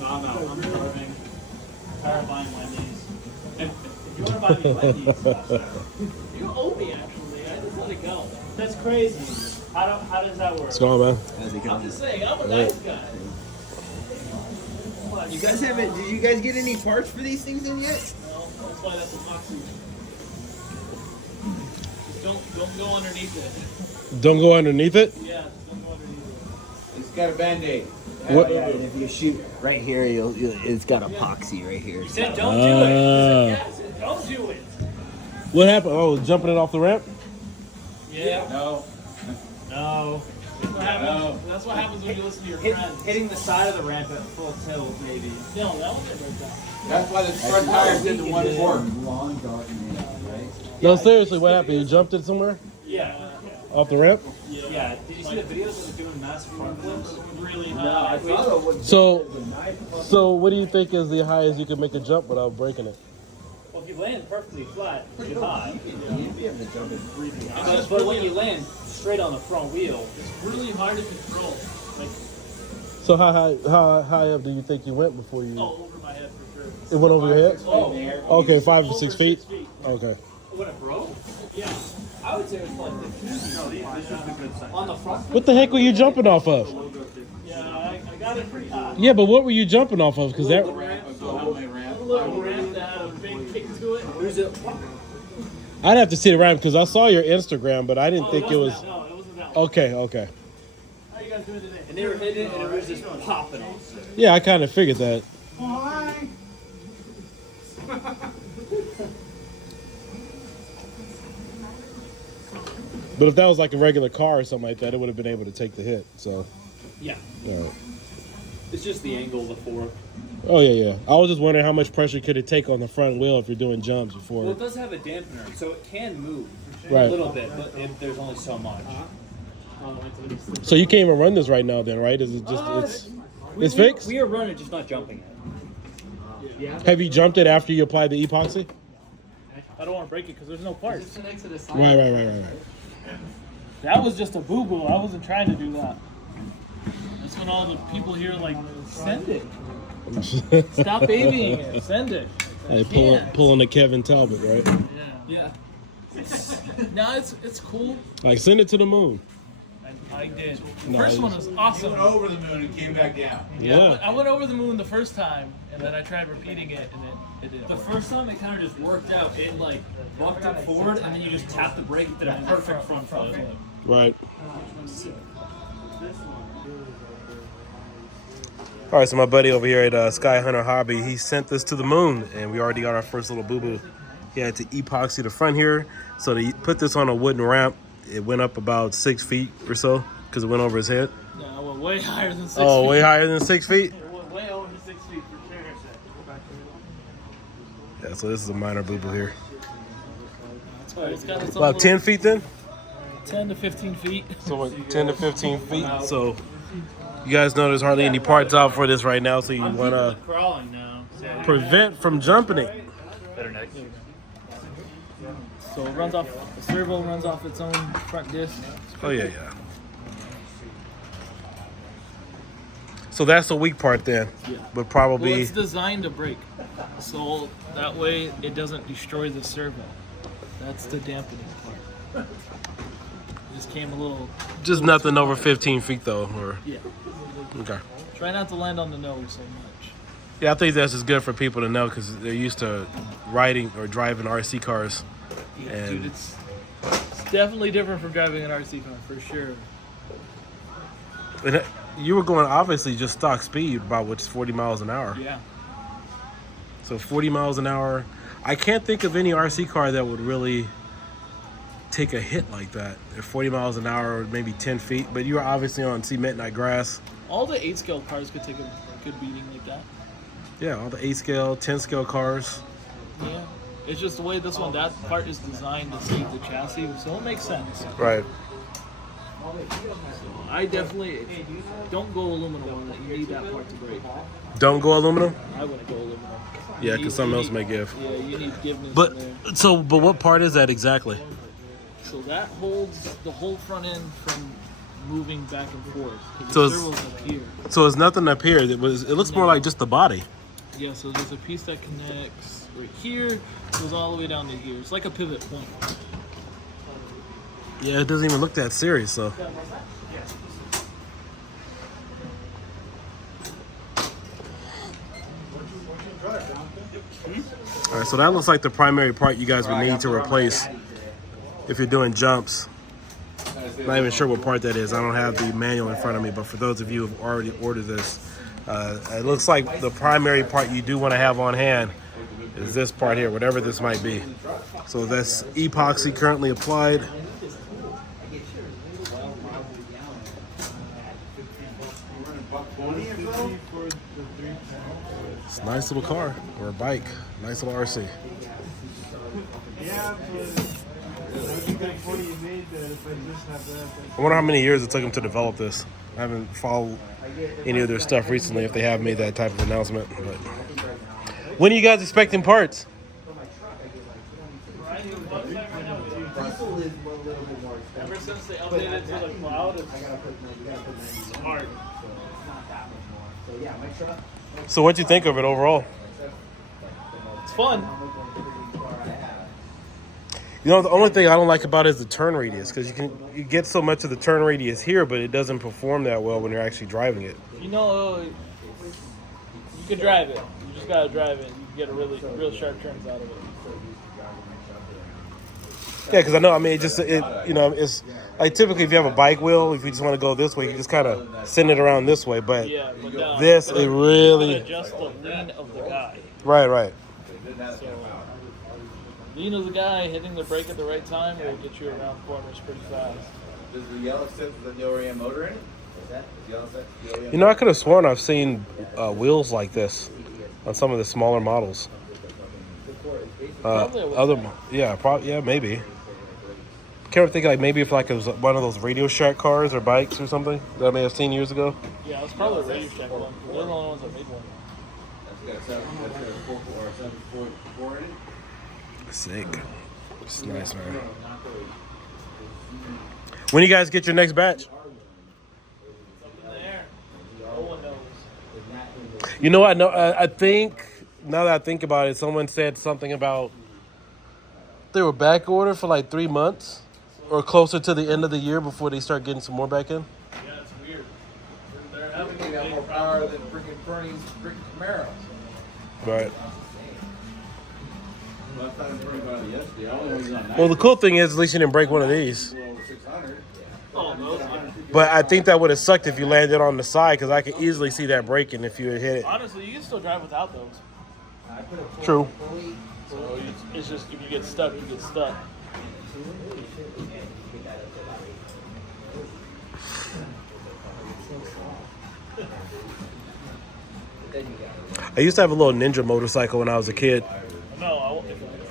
No, I'm out. I'm starving. Tired of buying Wendy's. If you want to buy me Wendy's, you owe me actually. I just let it go. That's crazy. How does that work? What's going on, man? I'm just saying, I'm a nice guy. You guys haven't? Did you guys get any parts for these things in yet? No, that's why that's a boxing. Don't go underneath it. Don't go underneath it? Yeah, don't go underneath it. It's got a band-aid. What? Yeah, and if you shoot right here, it's got epoxy right here. You said don't do it. You said yes, don't do it. What happened? Oh, jumping it off the ramp? Yeah. No. No. That's what happens when you listen to your friends. Hitting the side of the ramp at full tilt, maybe. No, that won't get right down. That's why the front tires did the 1-4. No, seriously, what happened? You jumped it somewhere? Yeah. Off the ramp? Yeah. Did you see the videos of doing mass front flips? Really high. So what do you think is the highest you can make a jump without breaking it? Well, if you land perfectly flat, pretty high. You'd be able to jump it 3 feet. But when you land straight on the front wheel, it's really hard to control. Like, So how high up do you think you went before you? oh, over my head for sure. It went over your head? Oh, Okay, 5 to 6 feet? 6 feet. Okay. When it broke? Yeah. I would say it was like the this is the good side. On the front? What the heck were you jumping off of? Yeah, I got it pretty high. Yeah, but what were you jumping off of? Because that. A little ramp that had a big kick to it. I'd have to see the ramp because I saw your Instagram, but I didn't think it was. No, it wasn't that one. Okay. How you guys doing today? And they were hitting it and it was just popping off. Yeah, I kind of figured that. But if that was like a regular car or something like that, it would have been able to take the hit. So. Yeah. All right. It's just the angle of the fork. Oh yeah. I was just wondering how much pressure could it take on the front wheel if you're doing jumps before. Well, it does have a dampener, so it can move Right. a little bit, but there's only so much. So you can't even run this right now, then, right? Is it just it's fixed? We are running, just not jumping it. Yeah. Have you jumped it after you applied the epoxy? I don't want to break it because there's no parts. Right. That was just a boo-boo. I wasn't trying to do that. That's when all the people here like, send it. Stop babying it. Send it. Hey, pulling the Kevin Talbot, right? Yeah. No, it's cool. Like, send it to the moon. I did. The No, first one was awesome. Went over the moon and came back down. Yeah. I went over the moon the first time, and then I tried repeating it, and it didn't. The first time it kind of just worked out. It like bucked it forward, and then you just tapped the brake, did a perfect front flip. Right. All right, so my buddy over here at Sky Hunter Hobby, he sent this to the moon, and we already got our first little boo-boo. He had to epoxy the front here, so they put this on a wooden ramp. It went up about 6 feet or so, because it went over his head. No, I went way higher than 6 feet. Oh, way higher than 6 feet? It went way over 6 feet for sure. Yeah, so this is a minor boo-boo here. It's got its own About 10 feet then? 10 to 15 feet. So 10 to 15 feet. So you guys know there's hardly any parts out for this right now, so you want to Crawling now. prevent from jumping it. Better next. So it runs off, the servo runs off its own front disc. Oh, yeah. So that's the weak part then. Yeah. But probably... Well, it's designed to break. So that way it doesn't destroy the servo. That's the dampening part. It just came a little... Just nothing over 15 feet though, or... Yeah. Okay. Try not to land on the nose so much. Yeah, I think that's just good for people to know because they're used to riding or driving RC cars. Yeah, And dude, it's definitely different from driving an RC car, for sure. and you were going obviously just stock speed, about which is 40 miles an hour. Yeah. So 40 miles an hour. I can't think of any RC car that would really take a hit like that at 40 miles an hour or maybe 10 feet. But you were obviously on cement, not grass. All the 8-scale cars could take a good beating like that. Yeah, all the 8-scale, 10-scale cars. Yeah. It's just the way this one, that part is designed to save the chassis, so it makes sense. Right. I definitely don't go aluminum on it. You need that part to break. Don't go aluminum? I wouldn't go aluminum. Yeah, because something else may give. Yeah, you need giveness But in there. but what part is that exactly? So that holds the whole front end from moving back and forth. So The servo's up here. So it's nothing up here. It looks more like just the body. Yeah, so there's a piece that connects right here, goes all the way down to here. It's like a pivot point. Yeah, it doesn't even look that serious, so. All right, so that looks like the primary part you guys would need to replace if you're doing jumps. Not even sure what part that is. I don't have the manual in front of me, but for those of you who've already ordered this, it looks like the primary part you do want to have on hand is this part here, whatever this might be. So that's epoxy currently applied. It's a nice little car or a bike. Nice little RC. I wonder how many years it took them to develop this. I haven't followed any of their stuff recently if they have made that type of announcement. But when are you guys expecting parts? Ever since they updated to the cloud, it's hard. So what'd you think of it overall? It's fun. You know, the only thing I don't like about it is the turn radius, because you get so much of the turn radius here, but it doesn't perform that well when you're actually driving it. You know, you can drive it. You just gotta drive it. You can get real sharp turns out of it. Yeah, because I know, I mean, it's like typically if you have a bike wheel, if you just want to go this way, you just kind of send it around this way. But Yeah, but this, it really... adjust the lean of the guy. Right. So, lean of the guy, hitting the brake at the right time will get you around corners pretty fast. Does the yellow set with the arrma motor in it? You know, I could have sworn I've seen wheels like this on some of the smaller models. Yeah, maybe. Can't think like maybe if like it was one of those Radio Shack cars or bikes or something that I may have seen years ago. Yeah, it was probably a Radio Shack one. They're the only ones that made one. Sick. It's nice, man. When you guys get your next batch? No one knows. You know what? I think now that I think about it, someone said something about they were back order for like 3 months or closer to the end of the year before they start getting some more back in. Yeah, it's weird. They're I think having they got more power than freaking Bernie's freaking Camaros. Right. Well, I thought it burned about it yesterday. I only was on Well, the cool thing is at least you didn't break one of these. over 600. Oh, those. But I think that would have sucked if you landed on the side because I could easily see that breaking if you had hit it. Honestly, you can still drive without those. True. So it's just if you get stuck, you get stuck. I used to have a little Ninja motorcycle when I was a kid. No,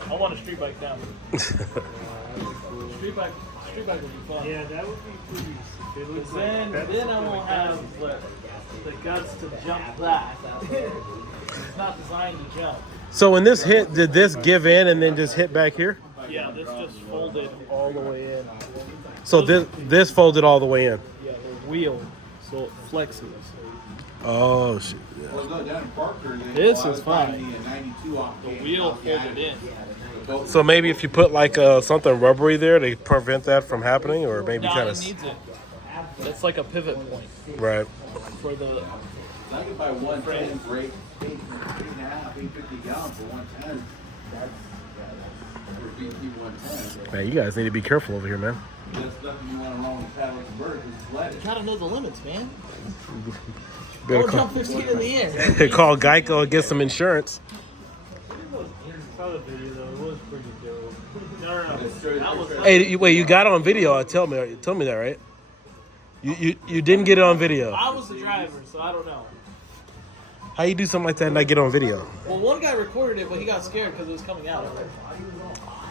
I want a street bike now. Street bike would be fun. Yeah, that would be pretty. It looks Then I won't have the guts to jump that. It's not designed to jump. So when this hit, did this give in and then just hit back here? Yeah, this just folded all the way in. So this folded all the way in. Yeah, the wheel, so it flexes. Oh shit. Well, no, down in Parker, they This I is was buying fine. me a 92 The octane wheel Casualty. folded in. So maybe if you put like something rubbery there to prevent that from happening, or maybe No, kind it of needs it. That's like a pivot point right. for the. I could buy 110 brake, 850 gallons for 110. For BP 110. Man, you guys need to be careful over here, man. That's nothing you want wrong with paddle converter because it's leaded. Gotta know the limits, man. Better Don't jump 15 in the air. call Geico and get some insurance. I saw the video though. It was pretty dope. No. That was Hey, wait, you got it on video? Tell me that, right? You didn't get it on video. I was the driver, so I don't know. How you do something like that and not get on video? Well, one guy recorded it, but he got scared because it was coming out.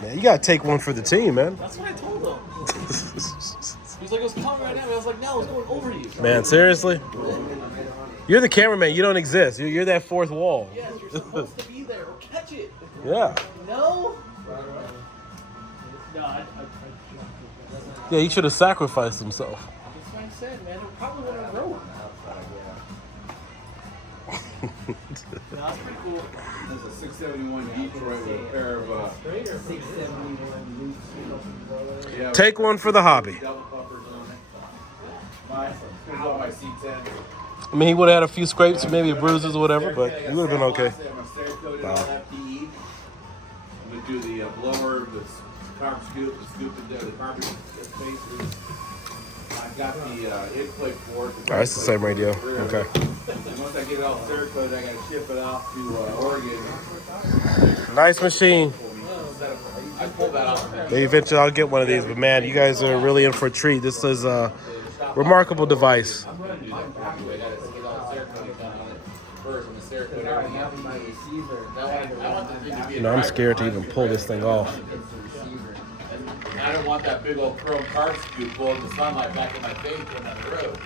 Man, you gotta take one for the team, man. That's what I told him. He's like, it was coming right at me. I was like, no, it was going over you. Man, seriously? You're the cameraman. You don't exist. You're that fourth wall. Yes, you're supposed to be there or catch it. Yeah. No? Yeah, he should have sacrificed himself. said, man, it probably would have broke. That's pretty cool. There's a 671 Detroit with a pair of 671 Take one for the hobby. double puffers on it. Here's all my C10. I mean, he would have had a few scrapes, maybe bruises or whatever, but he would have been okay. I'm gonna Cerakote all FDE. I'm gonna do the blower, the carb scoop, the carb spaces. I've got the egg plate for it. Oh, it's the same radio. Okay. And once I get it all Cerakote, I gotta ship it off to Oregon. Nice machine. I pulled that out. Maybe eventually I'll get one of these, but man, you guys are really in for a treat. This is a remarkable device. You know, I'm scared to even pull this thing off. I don't want that big old chrome card scoop blowing the sunlight back in my face when on the road.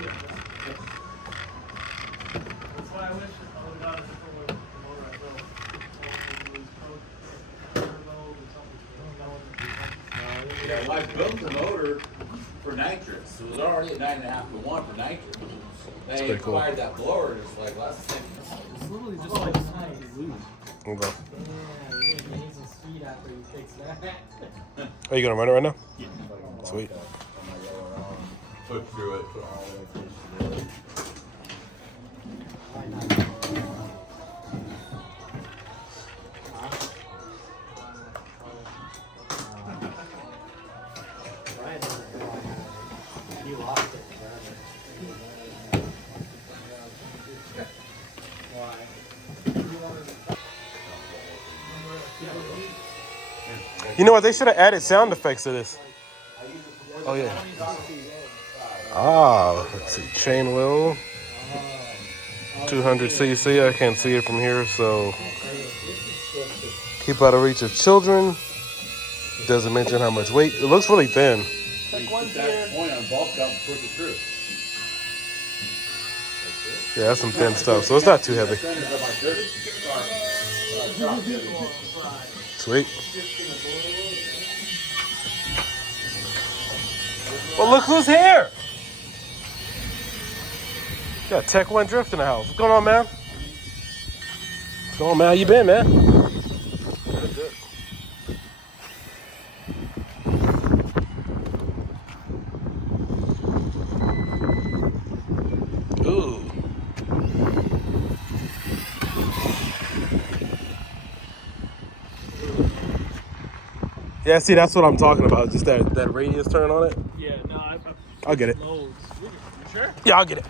That's why I wish I would have got a different motor I built. Yeah, well, I built the motor for nitrous. It was already at 9.5 to 1 for nitrous. They pretty cool. acquired that blower, and it's like, well, that's the same. It's literally just like nice. Okay. Yeah, you're gonna need some speed after you fix that. Are you gonna run it right now? Yeah. Sweet. Put through it. You lost it. Why? You know what? They should have added sound effects to this. Oh yeah. Ah, let's see. Chain wheel. 200cc. I can't see it from here, so keep out of reach of children. Doesn't mention how much weight. It looks really thin. That point on bulk up, push it through. Yeah, that's some thin stuff, so it's not too heavy. Sweet. Well, look who's here. Got Tech 1 Drift in the house. What's going on, man? What's going on, man? How you been, man? Good, good. Ooh. Yeah, see, that's what I'm talking about. Just that radius turn on it. Yeah, no, I'll get it. loads. You sure? Yeah, I'll get it.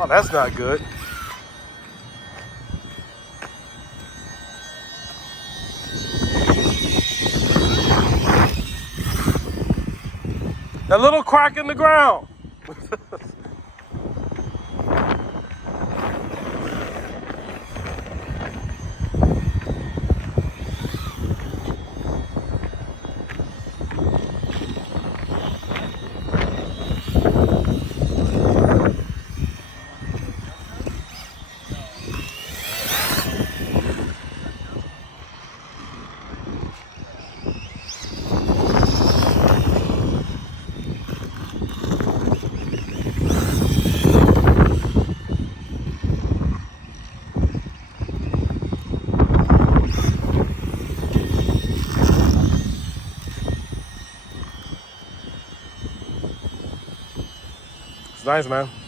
Oh, that's not good. That little crack in the ground. It's nice, man.